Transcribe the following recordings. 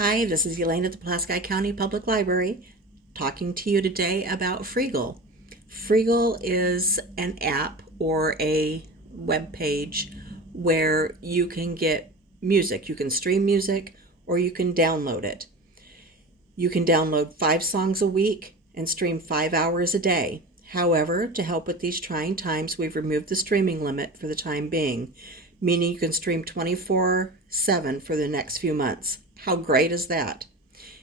Hi, this is Elaine at the Pulaski County Public Library talking to you today about Freegal. Freegal is an app or a web page where you can get music. You can stream music or you can download it. You can download 5 songs a week and stream 5 hours a day. However, to help with these trying times, we've removed the streaming limit for the time being, meaning you can stream 24/7 for the next few months. How great is that?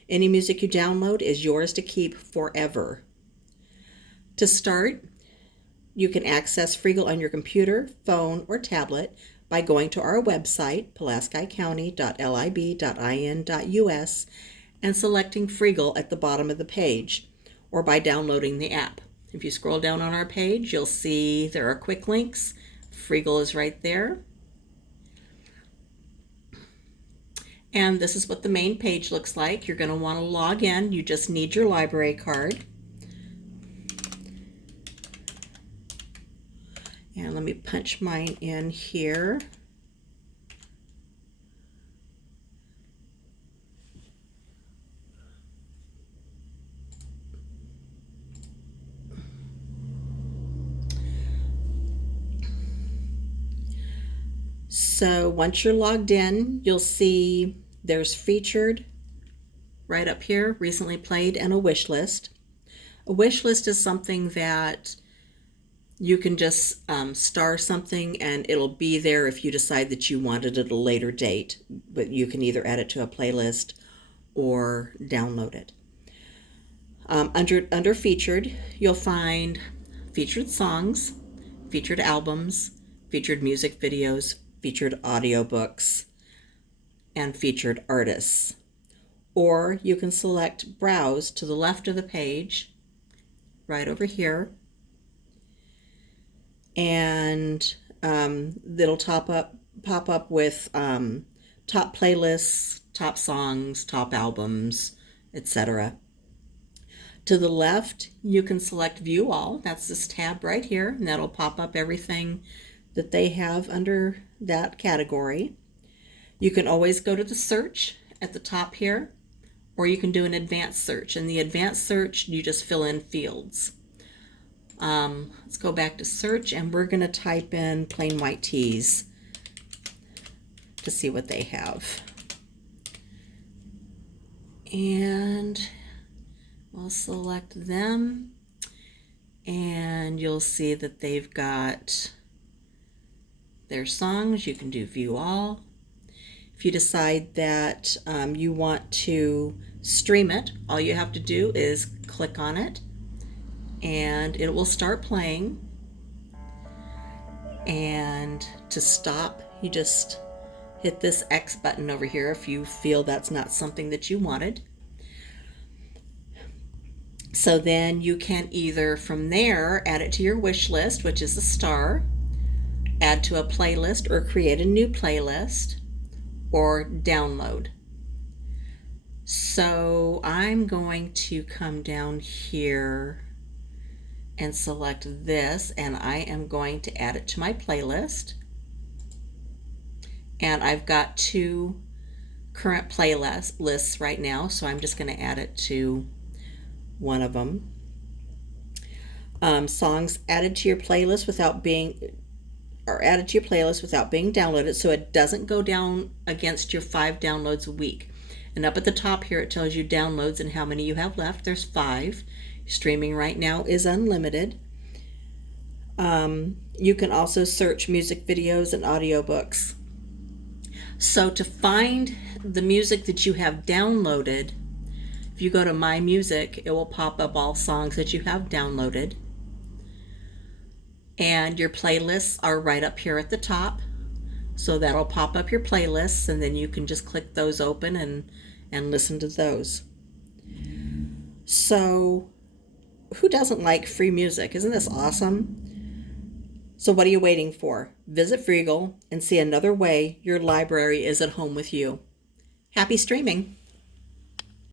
Any music you download is yours to keep forever. To start, you can access Freegal on your computer, phone, or tablet by going to our website, pulaskicounty.lib.in.us, and selecting Freegal at the bottom of the page, or by downloading the app. If you scroll down on our page, you'll see there are quick links. Freegal is right there. And this is what the main page looks like. You're going to want to log in. You just need your library card. And let me punch mine in here. So once you're logged in, you'll see there's featured right up here, recently played, and a wish list. A wish list is something that you can just star something and it'll be there if you decide that you wanted it at a later date, but you can either add it to a playlist or download it. Under featured, you'll find featured songs, featured albums, featured music videos, featured audiobooks, and featured artists. Or you can select Browse to the left of the page, right over here, and it'll pop up with top playlists, top songs, top albums, etc. To the left, you can select View All. That's this tab right here, and that'll pop up everything that they have under that category. You can always go to the search at the top here, or you can do an advanced search. In the advanced search, you just fill in fields. Let's go back to search, and we're going to type in Plain White Tees to see what they have. And we'll select them, and you'll see that they've got their songs. You can do View All. If you decide that you want to stream it, all you have to do is click on it and it will start playing. And to stop, you just hit this X button over here if you feel that's not something that you wanted. So then you can either from there add it to your wish list, which is a star, add to a playlist or create a new playlist, or download. So I'm going to come down here and select this, and I am going to add it to my playlist. And I've got 2 current playlists right now, so I'm just going to add it to one of them. Songs added to your playlist without being downloaded, so it doesn't go down against your 5 downloads a week. And up at the top here, it tells you downloads and how many you have left. There's 5. Streaming right now is unlimited. You can also search music videos and audiobooks. So to find the music that you have downloaded, if you go to My Music, it will pop up all songs that you have downloaded. And your playlists are right up here at the top. So that'll pop up your playlists, and then you can just click those open and listen to those. So who doesn't like free music? Isn't this awesome? So what are you waiting for? Visit Freegal and see another way your library is at home with you. Happy streaming!